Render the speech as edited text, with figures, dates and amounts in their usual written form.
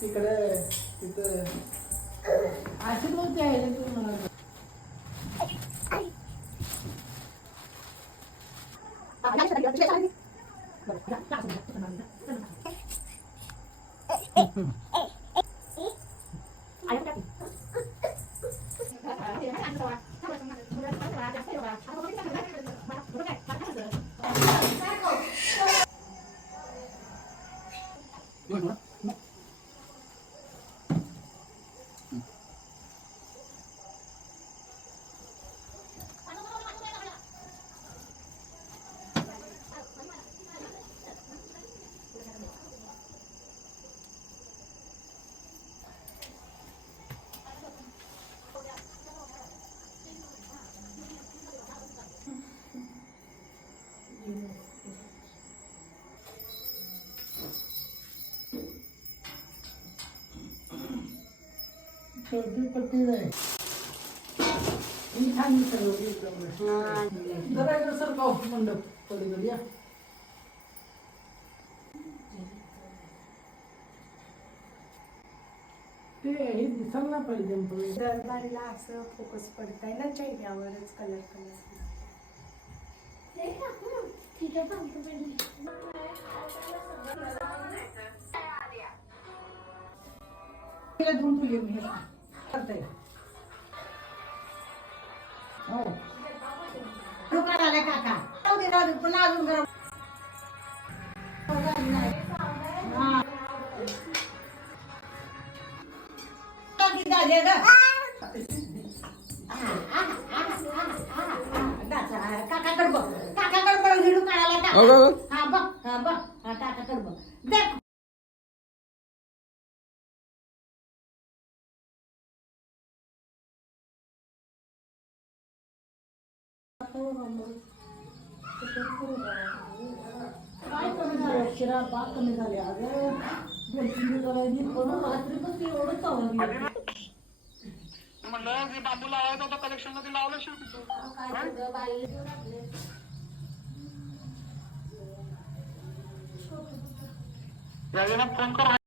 तिकडे तिथं अशी नव्हती आहे तुम्हाला छोटी पट्टी आहे छान जरा सर पाऊस मंडप पलीकडे या ते हे दिसायला ना पाहिजे दरबारीला असं फोकस पडताय ना चेहऱ्यावरच कलर कलर धुवून तुझे मी करते हो काका पुन्हा अजून गरम काकाकडे बघ व्हिडिओ काढायला हा बघ काकाकडे बघ देख काय कमी झालं शिरा बाग कमी झाले अगं 2-3 दिवस रात्री पण ते एवढं चावलं म्हणलं जे बांबू लावायचं होतं कलेक्शन मध्ये लावलं शेवटी फोन कर